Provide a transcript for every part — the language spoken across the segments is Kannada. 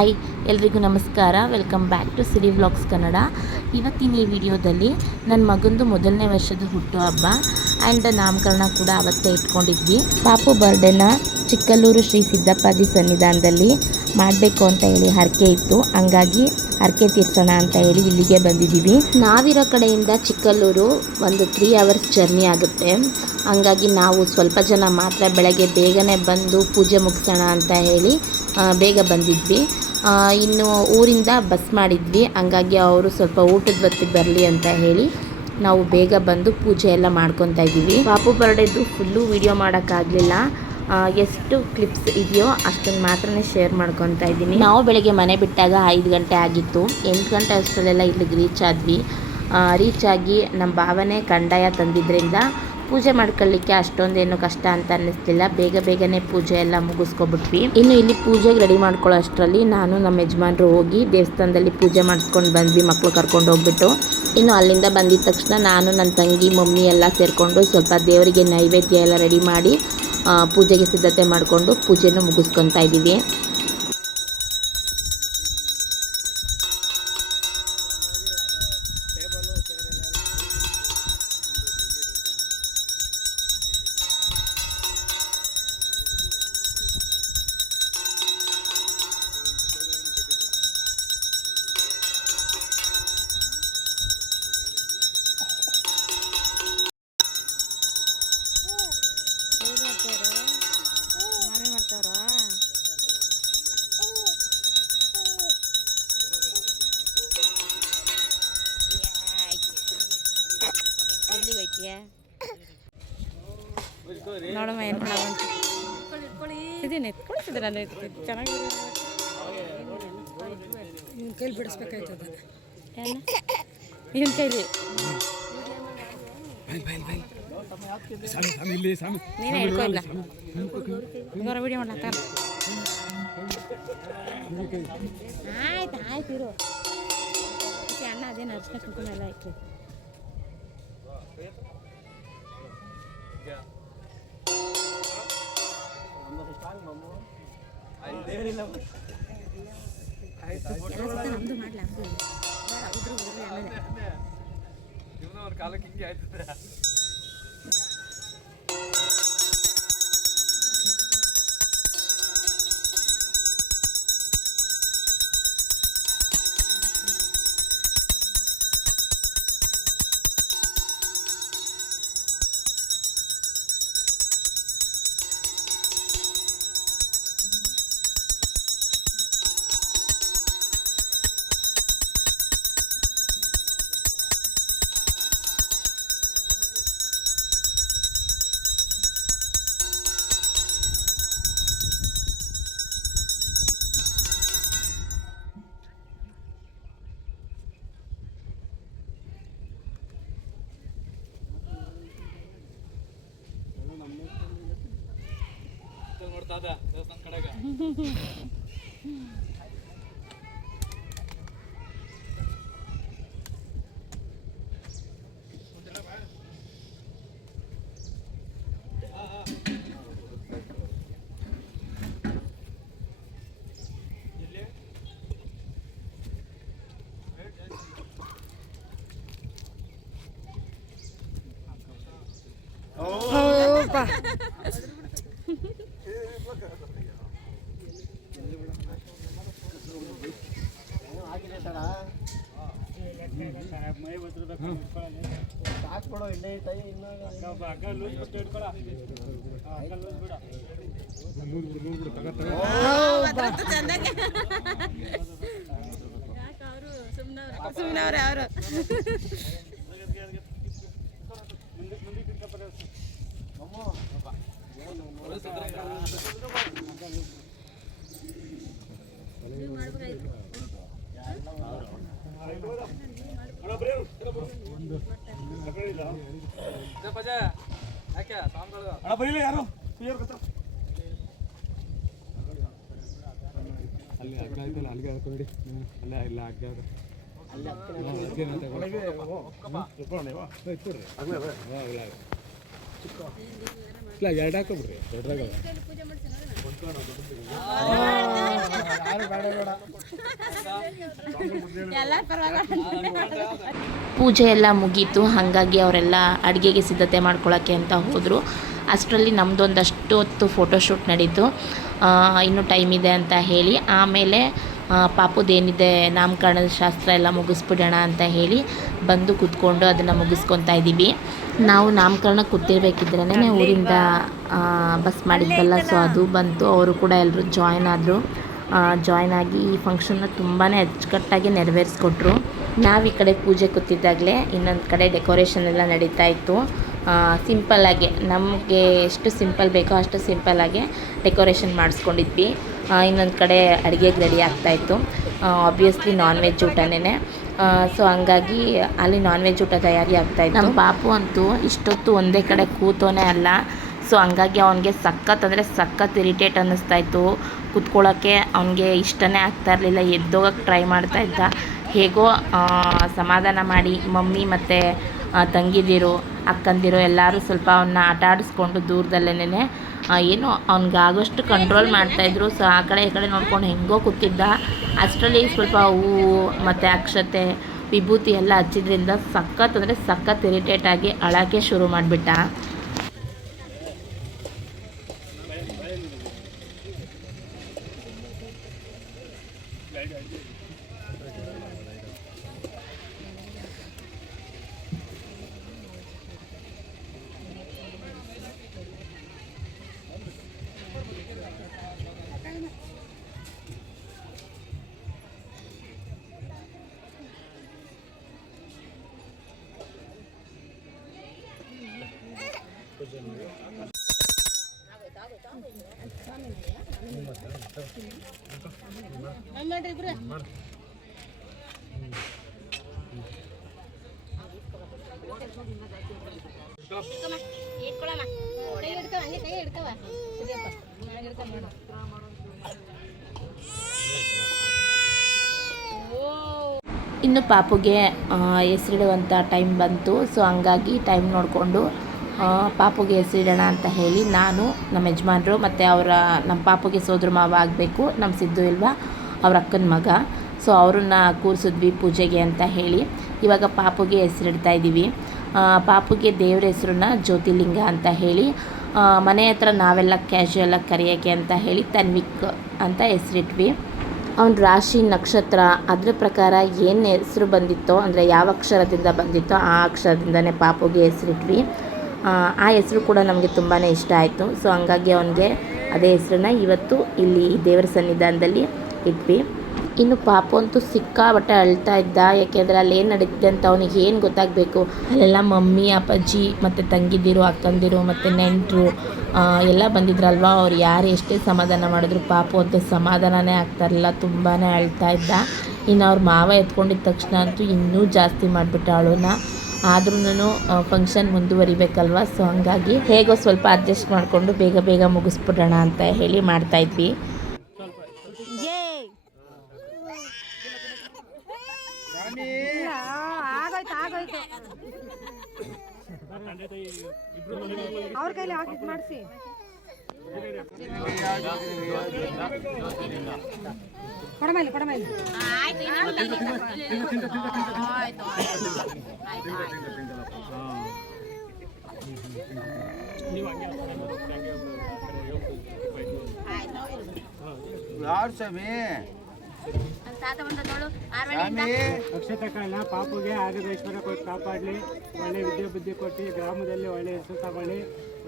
ಹಾಯ್ ಎಲ್ರಿಗೂ ನಮಸ್ಕಾರ. Welcome back to Siri vlogs Kannada. ಇವತ್ತಿನ ಈ ವಿಡಿಯೋದಲ್ಲಿ ನನ್ನ ಮಗಂದು ಮೊದಲನೇ ವರ್ಷದ ಹುಟ್ಟುಹಬ್ಬ ಆ್ಯಂಡ್ ನಾಮಕರಣ ಕೂಡ ಅವತ್ತೇ ಇಟ್ಕೊಂಡಿದ್ವಿ. ಪಾಪು ಬರ್ಡೇನ ಚಿಕ್ಕಲ್ಲೂರು ಶ್ರೀ ಸಿದ್ದಪ್ಪಾಜಿ ಸನ್ನಿಧಾನದಲ್ಲಿ ಮಾಡಬೇಕು ಅಂತ ಹೇಳಿ ಹರಕೆ ಇತ್ತು. ಹಂಗಾಗಿ ಹರಕೆ ತೀರ್ಸೋಣ ಅಂತ ಹೇಳಿ ಇಲ್ಲಿಗೆ ಬಂದಿದ್ದೀವಿ. ನಾವಿರೋ ಕಡೆಯಿಂದ ಚಿಕ್ಕಲ್ಲೂರು ಒಂದು 3 ಅವರ್ಸ್ ಜರ್ನಿ ಆಗುತ್ತೆ. ಹಂಗಾಗಿ ನಾವು ಸ್ವಲ್ಪ ಜನ ಮಾತ್ರ ಬೆಳಗ್ಗೆ ಬೇಗನೆ ಬಂದು ಪೂಜೆ ಮುಗಿಸೋಣ ಅಂತ ಹೇಳಿ ಬೇಗ ಬಂದಿದ್ವಿ. ಇನ್ನು ಊರಿಂದ ಬಸ್ ಮಾಡಿದ್ವಿ. ಹಂಗಾಗಿ ಅವರು ಸ್ವಲ್ಪ ಊಟದ ಹೊತ್ತಿಗೆ ಬರಲಿ ಅಂತ ಹೇಳಿ ನಾವು ಬೇಗ ಬಂದು ಪೂಜೆ ಎಲ್ಲ ಮಾಡ್ಕೊತಾ ಇದ್ದೀವಿ. ಪಾಪು ಬರ್ಡೇದು ಫುಲ್ಲು ವೀಡಿಯೋ ಮಾಡೋಕ್ಕಾಗಲಿಲ್ಲ. ಎಷ್ಟು ಕ್ಲಿಪ್ಸ್ ಇದೆಯೋ ಅಷ್ಟನ್ನು ಮಾತ್ರನೇ ಶೇರ್ ಮಾಡ್ಕೊತಾ ಇದ್ದೀನಿ. ನಾವು ಬೆಳಗ್ಗೆ ಮನೆ ಬಿಟ್ಟಾಗ 5 ಗಂಟೆ ಆಗಿತ್ತು. 8 ಗಂಟೆ ಅಷ್ಟರಲ್ಲೆಲ್ಲ ಇಲ್ಲಿಗೆ ರೀಚ್ ಆಗಿ ನಮ್ಮ ಭಾವನೆ ಕಂದಾಯ ತಂದಿದ್ದರಿಂದ ಪೂಜೆ ಮಾಡ್ಕೊಳ್ಳಿಕ್ಕೆ ಅಷ್ಟೊಂದೇನು ಕಷ್ಟ ಅಂತ ಅನ್ನಿಸ್ಲಿಲ್ಲ. ಬೇಗನೆ ಪೂಜೆ ಎಲ್ಲ ಮುಗಿಸ್ಕೊಬಿಟ್ವಿ. ಇನ್ನು ಇಲ್ಲಿ ಪೂಜೆಗೆ ರೆಡಿ ಮಾಡ್ಕೊಳ್ಳೋ ಅಷ್ಟರಲ್ಲಿ ನಾನು ನಮ್ಮ ಯಜಮಾನ್ರು ಹೋಗಿ ದೇವಸ್ಥಾನದಲ್ಲಿ ಪೂಜೆ ಮಾಡಿಸ್ಕೊಂಡು ಬಂದ್ವಿ, ಮಕ್ಕಳು ಕರ್ಕೊಂಡು ಹೋಗ್ಬಿಟ್ಟು. ಇನ್ನು ಅಲ್ಲಿಂದ ಬಂದಿದ ತಕ್ಷಣ ನಾನು ನನ್ನ ತಂಗಿ ಮಮ್ಮಿ ಎಲ್ಲ ಸೇರಿಕೊಂಡು ಸ್ವಲ್ಪ ದೇವರಿಗೆ ನೈವೇದ್ಯ ಎಲ್ಲ ರೆಡಿ ಮಾಡಿ ಪೂಜೆಗೆ ಸಿದ್ಧತೆ ಮಾಡಿಕೊಂಡು ಪೂಜೆನೂ ಮುಗಿಸ್ಕೊತಾ ಇದ್ದೀವಿ. ನೋಡಮ್ಮ ಏನು ಮಾಡೋದು ಇದನ್ನ ಎತ್ಕೊಳ್ತಿದ್ರೆ ನಾನು ಚೆನ್ನಾಗಿ ನಿಮ್ಮ ಕೈಲಿ ಬಿಡಿಸ್ಬೇಕಾಯ್ತದ ಏನು ಕೈಲಿ ನೀನೇ ಹಿಡ್ಕೊ ಇಲ್ಲ ಹಿಂಗಾರ ವಿಡಿಯೋ ಮಾಡ್ಲಾಕ ಆಯ್ತು ಇರು ಅಣ್ಣ ಅದೇನು ಅರ್ಶನ ಕುಂಕುಮ ಎಲ್ಲ ಆಯ್ತು. ನಮ್ದು ಮಾಡ್ಲಾ ಕಾಲಕ್ಕೆ ಹಿಂಗೆ ಆಯ್ತದೆ. ದೇವಸ್ಥಾನ ಕಡೆಗೆ ಸಾಕ್ಬಿಡೋ ಇಲ್ಲೇ ಐತೆ ಸುಮ್ಮನವ್ರೆ ಅವರು ಅಲ್ಲಿ ಹಗ್ಗ ಆಯ್ತಲ್ಲ ಅಲ್ಲಿಗೆ ಹಾಕೋಡಿ ಅಲ್ಲೇ ಇಲ್ಲ ಹಗ್ಗ ಇಲ್ಲ 2 ಹಾಕೋಬಿಡ್ರಿ 2ರಾಗ ಪೂಜೆ ಎಲ್ಲ ಮುಗೀತು, ಹಾಗಾಗಿ ಅವರೆಲ್ಲ ಅಡುಗೆಗೆ ಸಿದ್ಧತೆ ಮಾಡ್ಕೊಳ್ಳೋಕ್ಕೆ ಅಂತ ಹೋದರು. ಅಷ್ಟರಲ್ಲಿ ನಮ್ಮದೊಂದಷ್ಟು ಹೊತ್ತು ಫೋಟೋಶೂಟ್ ನಡೀತು. ಇನ್ನೂ ಟೈಮ್ ಇದೆ ಅಂತ ಹೇಳಿ ಆಮೇಲೆ ಪಾಪುದೇನಿದೆ ನಾಮಕರಣದ ಶಾಸ್ತ್ರ ಎಲ್ಲ ಮುಗಿಸ್ಬಿಡೋಣ ಅಂತ ಹೇಳಿ ಬಂದು ಕೂತ್ಕೊಂಡು ಅದನ್ನು ಮುಗಿಸ್ಕೊತಾ ಇದ್ದೀವಿ. ನಾವು ನಾಮಕರಣ ಕೂತಿರ್ಬೇಕಿದ್ರೇ ಊರಿಂದ ಬಸ್ ಮಾಡಿದ್ದಲ್ಲ, ಸೊ ಅದು ಬಂತು. ಅವರು ಕೂಡ ಎಲ್ಲರೂ ಜಾಯ್ನ್ ಆಗಿ ಈ ಫಂಕ್ಷನ್ನ ತುಂಬಾ ಅಚ್ಚುಕಟ್ಟಾಗಿ ನೆರವೇರಿಸ್ಕೊಟ್ರು. ನಾವು ಈ ಕಡೆ ಪೂಜೆ ಕೂತಿದ್ದಾಗಲೇ ಇನ್ನೊಂದು ಕಡೆ ಡೆಕೋರೇಷನ್ ಎಲ್ಲ ನಡೀತಾ ಇತ್ತು. ಸಿಂಪಲ್ಲಾಗಿ ನಮಗೆ ಎಷ್ಟು ಸಿಂಪಲ್ ಬೇಕೋ ಅಷ್ಟು ಸಿಂಪಲ್ಲಾಗಿ ಡೆಕೋರೇಷನ್ ಮಾಡಿಸ್ಕೊಂಡಿದ್ವಿ. ಇನ್ನೊಂದು ಕಡೆ ಅಡುಗೆಗೆ ರೆಡಿ ಆಗ್ತಾಯಿತ್ತು. ಆಬ್ವಿಯಸ್ಲಿ ನಾನ್ ವೆಜ್ ಊಟನೇ, ಸೊ ಹಂಗಾಗಿ ಅಲ್ಲಿ ನಾನ್ ವೆಜ್ ಊಟ ತಯಾರಿ ಆಗ್ತಾಯಿತ್ತು. ನಮ್ಮ ಪಾಪು ಅಂತೂ ಇಷ್ಟೊತ್ತು ಒಂದೇ ಕಡೆ ಕೂತೋನೇ ಅಲ್ಲ, ಸೊ ಹಂಗಾಗಿ ಅವನಿಗೆ ಸಖತ್ ಇರಿಟೇಟ್ ಅನ್ನಿಸ್ತಾಯಿತ್ತು. ಕೂತ್ಕೊಳ್ಳೋಕ್ಕೆ ಅವನಿಗೆ ಇಷ್ಟನೇ ಆಗ್ತಾ ಇರಲಿಲ್ಲ, ಎದ್ದೋಗಕ್ಕೆ ಟ್ರೈ ಮಾಡ್ತಾಯಿದ್ದ. ಹೇಗೋ ಸಮಾಧಾನ ಮಾಡಿ ಮಮ್ಮಿ ಮತ್ತು ತಂಗಿದಿರು ಅಕ್ಕಂದಿರು ಎಲ್ಲರೂ ಸ್ವಲ್ಪ ಅವನ್ನ ಆಟ ಆಡಿಸ್ಕೊಂಡು ದೂರದಲ್ಲೇ ಏನು ಅವ್ನಿಗಾಗೋಷ್ಟು ಕಂಟ್ರೋಲ್ ಮಾಡ್ತಾಯಿದ್ರು. ಸೊ ಆ ಕಡೆ ಈ ಕಡೆ ನೋಡ್ಕೊಂಡು ಹೆಂಗೋ ಕೂತಿದ್ದ. ಅಷ್ಟರಲ್ಲಿ ಸ್ವಲ್ಪ ಹೂವು ಮತ್ತು ಅಕ್ಷತೆ ವಿಭೂತಿ ಎಲ್ಲ ಹಚ್ಚಿದ್ರಿಂದ ಸಖತ್ ಇರಿಟೇಟಾಗಿ ಅಳೋಕ್ಕೆ ಶುರು ಮಾಡಿಬಿಟ್ಟ. ಇನ್ನು ಪಾಪುಗೆ ಹೆಸರಿಡುವಂಥ ಟೈಮ್ ಬಂತು. ಸೊ ಹಂಗಾಗಿ ಟೈಮ್ ನೋಡಿಕೊಂಡು ಪಾಪುಗೆ ಹೆಸರಿಡೋಣ ಅಂತ ಹೇಳಿ ನಾನು, ನಮ್ಮ ಯಜಮಾನರು ಮತ್ತು ನಮ್ಮ ಪಾಪುಗೆ ಸೋದರ ಮಾವ ಆಗಬೇಕು, ನಮ್ಮ ಸಿದ್ದು ಇಲ್ವಾ ಅವ್ರ ಅಕ್ಕನ ಮಗ, ಸೊ ಅವ್ರನ್ನ ಕೂರಿಸಿದ್ವಿ ಪೂಜೆಗೆ ಅಂತ ಹೇಳಿ. ಇವಾಗ ಪಾಪುಗೆ ಹೆಸರಿಡ್ತಾ ಇದ್ದೀವಿ. ಪಾಪುಗೆ ದೇವ್ರ ಹೆಸರನ್ನ ಜ್ಯೋತಿರ್ಲಿಂಗ ಅಂತ ಹೇಳಿ, ಮನೆ ಹತ್ರ ನಾವೆಲ್ಲ ಕ್ಯಾಶುಯಲಾಗಿ ಕರೆಯೋಕ್ಕೆ ಅಂತ ಹೇಳಿ ತನ್ವಿಕ್ ಅಂತ ಹೆಸರಿಟ್ವಿ. ಅವನ ರಾಶಿ ನಕ್ಷತ್ರ ಅದ್ರ ಪ್ರಕಾರ ಏನು ಹೆಸರು ಬಂದಿತ್ತೋ, ಅಂದರೆ ಯಾವ ಅಕ್ಷರದಿಂದ ಬಂದಿತ್ತೋ ಆ ಅಕ್ಷರದಿಂದನೇ ಪಾಪುಗೆ ಹೆಸರಿಟ್ವಿ. ಆ ಹೆಸರು ಕೂಡ ನಮಗೆ ತುಂಬಾ ಇಷ್ಟ ಆಯಿತು. ಸೊ ಹಂಗಾಗಿ ಅವನಿಗೆ ಅದೇ ಹೆಸರನ್ನ ಇವತ್ತು ಇಲ್ಲಿ ದೇವರ ಸನ್ನಿಧಾನದಲ್ಲಿ ಇಟ್ವಿ. ಇನ್ನು ಪಾಪು ಅಂತೂ ಸಿಕ್ಕಾಬಟ್ಟೆ ಅಳ್ತಾ ಇದ್ದ. ಯಾಕೆಂದರೆ ಅಲ್ಲಿ ಏನು ನಡೀತಿದೆ ಅಂತ ಅವನಿಗೆ ಏನು ಗೊತ್ತಾಗಬೇಕು. ಅಲ್ಲೆಲ್ಲ ಮಮ್ಮಿ ಅಪ್ಪಾಜಿ ಮತ್ತು ತಂಗಿದಿರು ಅಕ್ಕಂದಿರು ಮತ್ತು ನೆಂಟರು ಎಲ್ಲ ಬಂದಿದ್ರಲ್ವ. ಅವ್ರು ಯಾರು ಎಷ್ಟೇ ಸಮಾಧಾನ ಮಾಡಿದ್ರು ಪಾಪು ಅಂತೂ ಸಮಾಧಾನನೇ ಆಗ್ತಾಯಿರಲಿಲ್ಲ, ತುಂಬಾ ಅಳ್ತಾ ಇದ್ದ. ಇನ್ನು ಅವ್ರ ಮಾವ ಎತ್ಕೊಂಡಿದ್ದ ತಕ್ಷಣ ಅಂತೂ ಇನ್ನೂ ಜಾಸ್ತಿ ಮಾಡಿಬಿಟ್ಟ ಅಳುನ. ಆದ್ರೂ ಫಂಕ್ಷನ್ ಮುಂದುವರಿಬೇಕಲ್ವ, ಸೊ ಹಂಗಾಗಿ ಹೇಗೋ ಸ್ವಲ್ಪ ಅಡ್ಜಸ್ಟ್ ಮಾಡಿಕೊಂಡು ಬೇಗ ಮುಗಿಸ್ಬಿಡೋಣ ಅಂತ ಹೇಳಿ ಮಾಡ್ತಾಯಿದ್ವಿ. ಅವ್ರ ಕೈಲಿ ಹಾಕಿ ಮಾಡಿಸಿ ಕೊಡಮೇಲೆ ಯಾರು ಸ್ವಾಮಿ ನಕ್ಷತ್ರಕಾಲ ಪಾಪುಗೆ ಆರೋಗ್ಯೇಶ್ವರ ಕೊಟ್ಟು ಕಾಪಾಡಲಿ, ಒಳ್ಳೆ ವಿದ್ಯೆ ಬುದ್ಧಿ ಕೊಟ್ಟು ಗ್ರಾಮದಲ್ಲಿ ಒಳ್ಳೆ ಹೆಸರು ತಗೊಳ್ಳಿ,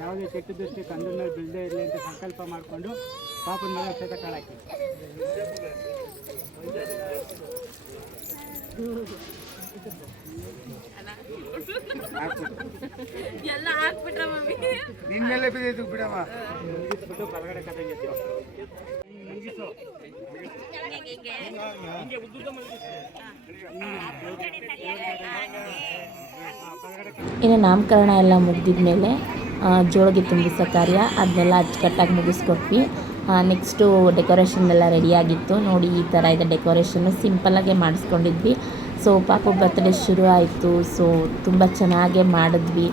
ಯಾವುದೇ ಕೆಟ್ಟ ದೃಷ್ಟಿ ಕಂದ ಮೇಲೆ ಬೀಳದೇ ಇರಲಿ ಅಂತ ಸಂಕಲ್ಪ ಮಾಡಿಕೊಂಡು ಪಾಪನ ಮೇಲೆ ನಕ್ಷತ್ರಕಾಲ ಹಾಕಿ. ಎಲ್ಲ ಹಾಕ್ಬಿಟ್ರ ಮಮ್ಮಿ ನಿನ್ ಮೇಲೆ ಬಿದ್ದು ಬಿಡಮ್ಮ. ಮುಗಿಸ್ಬಿಟ್ಟು ಬಲಗಡೆ ಕತೆ ಇನ್ನು ನಾಮಕರಣ ಎಲ್ಲ ಮುಗಿದಿದ ಮೇಲೆ ಜೋಳಿಗೆ ತುಂಬಿಸೋ ಕಾರ್ಯ ಅದನ್ನೆಲ್ಲ ಅಚ್ಚುಕಟ್ಟಾಗಿ ಮುಗಿಸ್ಕೊಟ್ವಿ. ನೆಕ್ಸ್ಟು ಡೆಕೋರೇಷನ್ ಎಲ್ಲ ರೆಡಿಯಾಗಿತ್ತು. ನೋಡಿ ಈ ಥರ ಇದೆ ಡೆಕೋರೇಷನ್ನು, ಸಿಂಪಲ್ಲಾಗೆ ಮಾಡಿಸ್ಕೊಂಡಿದ್ವಿ. ಸೊ ಪಾಪು ಬರ್ತ್ಡೇ ಶುರು ಆಯಿತು. ಸೊ ತುಂಬ ಚೆನ್ನಾಗೇ ಮಾಡಿದ್ವಿ.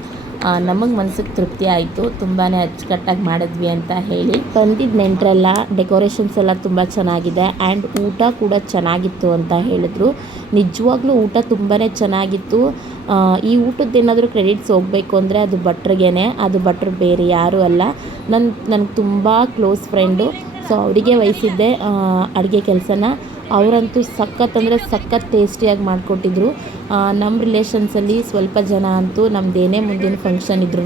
ನಮಗೆ ಮನಸ್ಸಿಗೆ ತೃಪ್ತಿ ಆಯಿತು. ತುಂಬಾ ಅಚ್ಚುಕಟ್ಟಾಗಿ ಮಾಡಿದ್ವಿ ಅಂತ ಹೇಳಿ ಬಂದಿದ್ದ ನೆಂಟರೆಲ್ಲ ಡೆಕೋರೇಷನ್ಸ್ ಎಲ್ಲ ತುಂಬ ಚೆನ್ನಾಗಿದೆ ಆ್ಯಂಡ್ ಊಟ ಕೂಡ ಚೆನ್ನಾಗಿತ್ತು ಅಂತ ಹೇಳಿದ್ರು. ನಿಜವಾಗ್ಲೂ ಊಟ ತುಂಬಾ ಚೆನ್ನಾಗಿತ್ತು. ಈ ಊಟದ್ದೇನಾದರೂ ಕ್ರೆಡಿಟ್ಸ್ ಹೋಗಬೇಕು ಅಂದರೆ ಅದು ಭಟ್ರಿಗೇನೆ. ಅದು ಭಟ್ರು ಬೇರೆ ಯಾರೂ ಅಲ್ಲ, ನನಗೆ ತುಂಬ ಕ್ಲೋಸ್ ಫ್ರೆಂಡು. ಸೊ ಅವರಿಗೆ ವಹಿಸಿದ್ದೆ ಅಡುಗೆ ಕೆಲಸನ. ಅವರಂತೂ ಸಖತ್ ಅಂದರೆ ಸಖತ್ ಟೇಸ್ಟಿಯಾಗಿ ಮಾಡಿಕೊಟ್ಟಿದ್ರು. ನಮ್ಮ ರಿಲೇಷನ್ಸಲ್ಲಿ ಸ್ವಲ್ಪ ಜನ ಅಂತೂ ನಮ್ಮದೇನೇ ಮುಂದಿನ ಫಂಕ್ಷನ್ ಇದ್ರೂ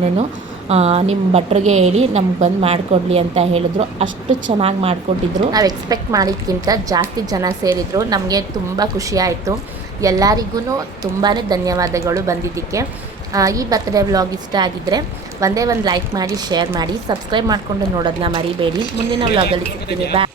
ನಿಮ್ಮ ಭಟ್ರಿಗೆ ಹೇಳಿ ನಮ್ಗೆ ಬಂದು ಮಾಡಿಕೊಡ್ಲಿ ಅಂತ ಹೇಳಿದ್ರು. ಅಷ್ಟು ಚೆನ್ನಾಗಿ ಮಾಡಿಕೊಟ್ಟಿದ್ರು. ನಾವು ಎಕ್ಸ್ಪೆಕ್ಟ್ ಮಾಡಿದ್ಕಿಂತ ಜಾಸ್ತಿ ಜನ ಸೇರಿದ್ರು. ನಮಗೆ ತುಂಬ ಖುಷಿ ಆಯಿತು. ಎಲ್ಲರಿಗೂ ತುಂಬಾ ಧನ್ಯವಾದಗಳು ಬಂದಿದ್ದಕ್ಕೆ. ಈ ಬರ್ತ್ಡೇ ವ್ಲಾಗ್ ಇಷ್ಟ ಆಗಿದ್ದರೆ ಒಂದೇ ಒಂದು ಲೈಕ್ ಮಾಡಿ, ಶೇರ್ ಮಾಡಿ, ಸಬ್ಸ್ಕ್ರೈಬ್ ಮಾಡಿಕೊಂಡು ನೋಡೋದನ್ನ ಮರಿಬೇಡಿ. ಮುಂದಿನ ವ್ಲಾಗಲ್ಲಿ ಸಿಗ್ತೀನಿ. ಬಾಯ್.